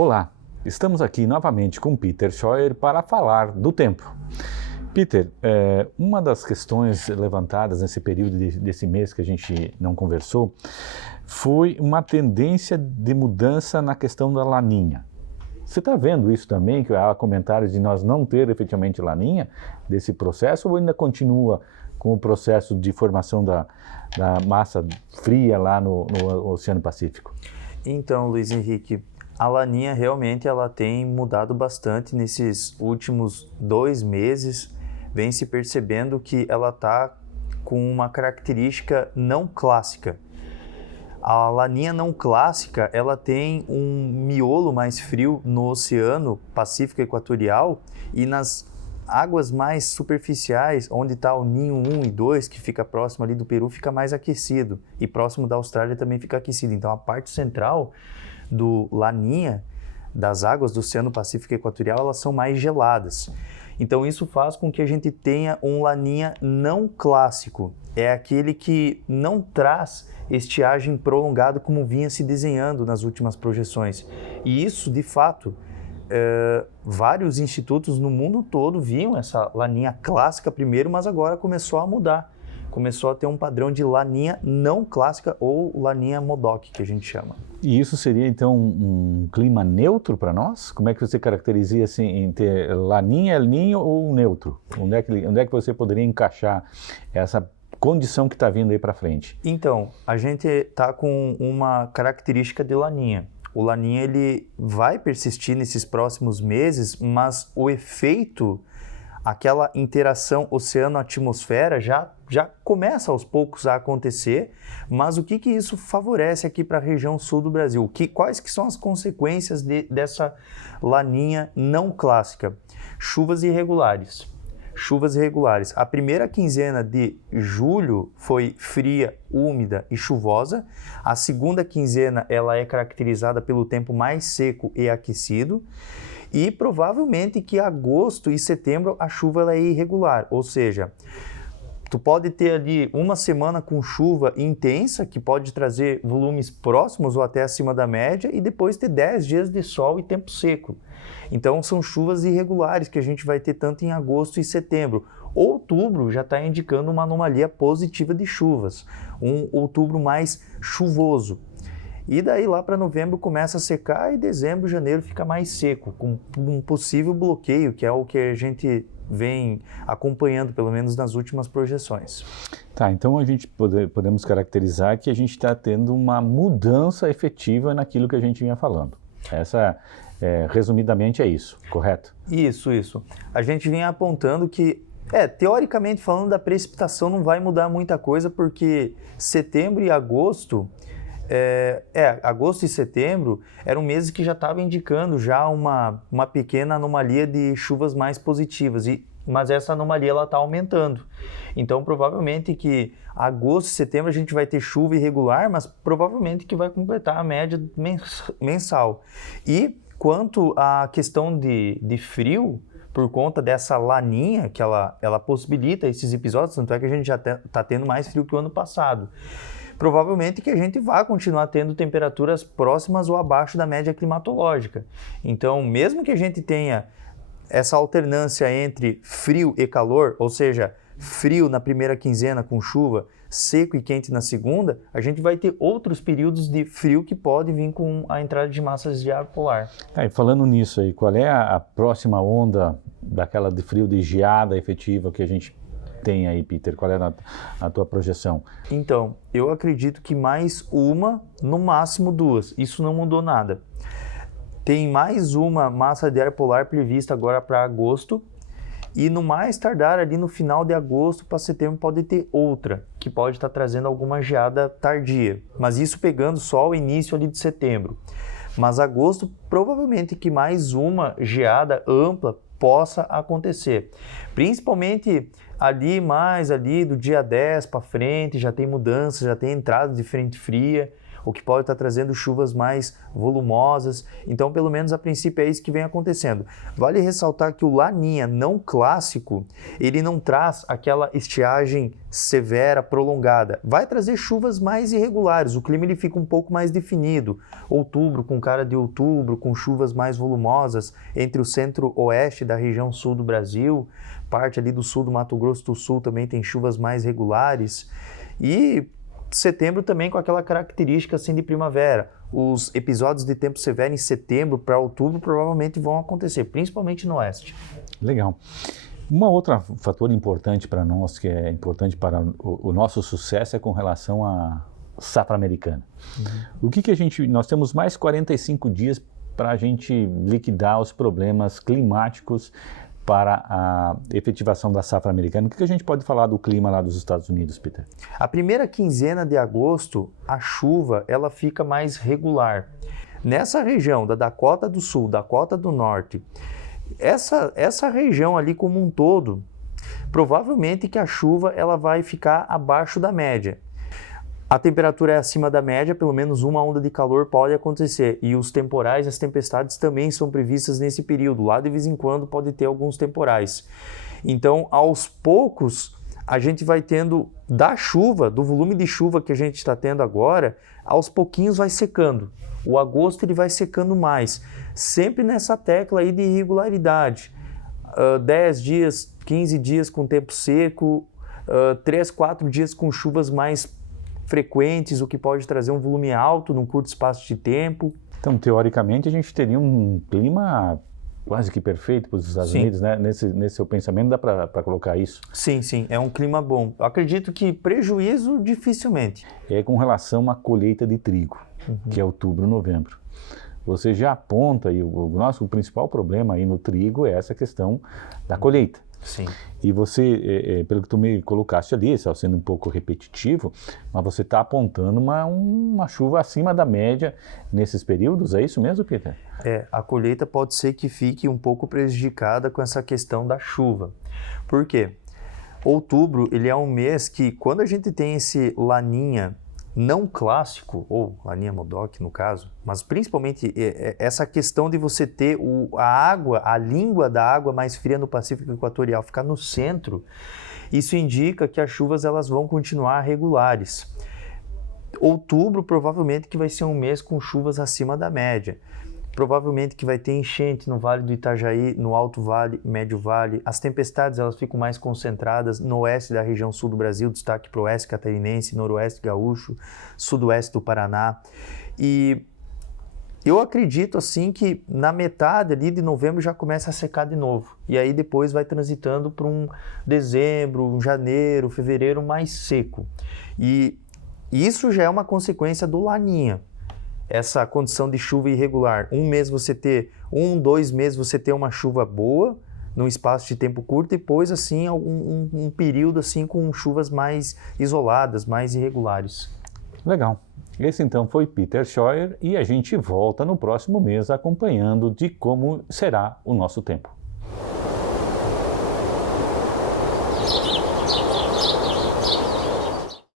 Olá, estamos aqui novamente com Peter Scheuer para falar do tempo. Peter, uma das questões levantadas nesse período desse mês que a gente não conversou foi uma tendência de mudança na questão da laninha. Você está vendo isso também, que há comentários de nós não ter efetivamente laninha desse processo, ou ainda continua com o processo de formação da massa fria lá no Oceano Pacífico? Então, Luiz Henrique, a laninha realmente ela tem mudado bastante nesses últimos 2 meses. Vem se percebendo que ela está com uma característica não clássica. A laninha não clássica, ela tem um miolo mais frio no Oceano Pacífico Equatorial e nas águas mais superficiais, onde está o Ninho 1 e 2, que fica próximo ali do Peru, fica mais aquecido. E próximo da Austrália também fica aquecido. Então, a parte central do laninha, das águas do Oceano Pacífico Equatorial, elas são mais geladas. Então, isso faz com que a gente tenha um laninha não clássico. É aquele que não traz estiagem prolongada como vinha se desenhando nas últimas projeções. E isso, de fato, vários institutos no mundo todo viam essa laninha clássica primeiro, mas agora começou a mudar. Começou a ter um padrão de laninha não clássica ou laninha Modoc, que a gente chama. E isso seria então um clima neutro para nós? Como é que você caracterizaria assim, entre laninha, El Niño ou neutro? Onde é que você poderia encaixar essa condição que está vindo aí para frente? Então, a gente está com uma característica de laninha. O laninha ele vai persistir nesses próximos meses, mas o efeito, aquela interação oceano-atmosfera já começa aos poucos a acontecer, mas o que isso favorece aqui para a região sul do Brasil? Quais que são as consequências dessa laninha não clássica? Chuvas irregulares. Chuvas irregulares. A primeira quinzena de julho foi fria, úmida e chuvosa. A segunda quinzena ela é caracterizada pelo tempo mais seco e aquecido. E provavelmente que agosto e setembro a chuva ela é irregular, ou seja, tu pode ter ali uma semana com chuva intensa, que pode trazer volumes próximos ou até acima da média, e depois ter 10 dias de sol e tempo seco. Então são chuvas irregulares que a gente vai ter tanto em agosto e setembro. Outubro já está indicando uma anomalia positiva de chuvas, um outubro mais chuvoso. E daí lá para novembro começa a secar e dezembro, janeiro fica mais seco, com um possível bloqueio, que é o que a gente vem acompanhando, pelo menos nas últimas projeções. Tá, então a gente podemos caracterizar que a gente está tendo uma mudança efetiva naquilo que a gente vinha falando. Resumidamente é isso, correto? Isso. A gente vinha apontando que, teoricamente falando, da precipitação não vai mudar muita coisa, porque setembro e agosto... agosto e setembro eram meses que já estavam indicando já uma pequena anomalia de chuvas mais positivas, mas essa anomalia está aumentando. Então, provavelmente que agosto e setembro a gente vai ter chuva irregular, mas provavelmente que vai completar a média mensal. E quanto à questão de frio, por conta dessa laninha, que ela possibilita esses episódios, tanto é que a gente já está tendo mais frio que o ano passado. Provavelmente que a gente vai continuar tendo temperaturas próximas ou abaixo da média climatológica. Então, mesmo que a gente tenha essa alternância entre frio e calor, ou seja, frio na primeira quinzena com chuva, seco e quente na segunda, a gente vai ter outros períodos de frio que podem vir com a entrada de massas de ar polar. E falando nisso aí, qual é a próxima onda daquela de frio, de geada efetiva que a gente tem aí, Peter? Qual é a tua projeção? Então, eu acredito que mais uma, no máximo 2. Isso não mudou nada. Tem mais uma massa de ar polar prevista agora para agosto, e no mais tardar ali no final de agosto para setembro pode ter outra, que pode estar trazendo alguma geada tardia. Mas isso pegando só o início ali de setembro. Mas agosto, provavelmente que mais uma geada ampla possa acontecer. Principalmente ali do dia 10 para frente, já tem mudanças, já tem entrada de frente fria. o que pode estar trazendo chuvas mais volumosas. Então, pelo menos a princípio é isso que vem acontecendo. Vale ressaltar que o Laninha não clássico, ele não traz aquela estiagem severa, prolongada. Vai trazer chuvas mais irregulares, o clima ele fica um pouco mais definido. Outubro, com cara de outubro, com chuvas mais volumosas entre o centro-oeste da região sul do Brasil, parte ali do sul do Mato Grosso do Sul também tem chuvas mais regulares. E setembro também com aquela característica assim de primavera. Os episódios de tempo severo em setembro para outubro provavelmente vão acontecer, principalmente no oeste. Legal. Uma outra fator importante para nós, que é importante para o nosso sucesso, é com relação à safra americana. O que nós temos mais 45 dias para a gente liquidar os problemas climáticos para a efetivação da safra americana. O que a gente pode falar do clima lá dos Estados Unidos, Peter? A primeira quinzena de agosto, a chuva ela fica mais regular. Nessa região da Dakota do Sul, Dakota do Norte, essa região ali como um todo, provavelmente que a chuva ela vai ficar abaixo da média. A temperatura é acima da média, pelo menos uma onda de calor pode acontecer. E os temporais, as tempestades também são previstas nesse período. Lá de vez em quando pode ter alguns temporais. Então, aos poucos, a gente vai tendo da chuva, do volume de chuva que a gente está tendo agora, aos pouquinhos vai secando. O agosto ele vai secando mais. Sempre nessa tecla aí de irregularidade. 10 dias, 15 dias com tempo seco, 3, 4 dias com chuvas mais frequentes, o que pode trazer um volume alto num curto espaço de tempo. Então, teoricamente, a gente teria um clima quase que perfeito para os Estados Unidos, né? Nesse seu pensamento, dá para colocar isso? Sim, sim, é um clima bom. Eu acredito que prejuízo, dificilmente. É com relação à colheita de trigo, que é outubro, novembro. Você já aponta, e o nosso principal problema aí no trigo é essa questão da colheita. Sim. E você, pelo que tu me colocaste ali, só sendo um pouco repetitivo, mas você está apontando uma chuva acima da média nesses períodos, é isso mesmo, Peter? A colheita pode ser que fique um pouco prejudicada com essa questão da chuva. Por quê? Outubro, ele é um mês que, quando a gente tem esse Laninha não clássico, ou Laninha Modoc no caso, mas principalmente essa questão de você ter a água, a língua da água mais fria no Pacífico Equatorial ficar no centro, isso indica que as chuvas elas vão continuar regulares. Outubro provavelmente que vai ser um mês com chuvas acima da média. Provavelmente que vai ter enchente no Vale do Itajaí, no Alto Vale, Médio Vale. As tempestades elas ficam mais concentradas no oeste da região sul do Brasil, destaque para o oeste catarinense, noroeste gaúcho, sudoeste do Paraná. E eu acredito assim que na metade ali de novembro já começa a secar de novo. E aí depois vai transitando para um dezembro, um janeiro, fevereiro mais seco. E isso já é uma consequência do Laninha. Essa condição de chuva irregular. Um mês você ter, 2 meses você ter uma chuva boa, num espaço de tempo curto, e depois assim um período assim com chuvas mais isoladas, mais irregulares. Legal. Esse então foi Peter Scheuer e a gente volta no próximo mês acompanhando de como será o nosso tempo.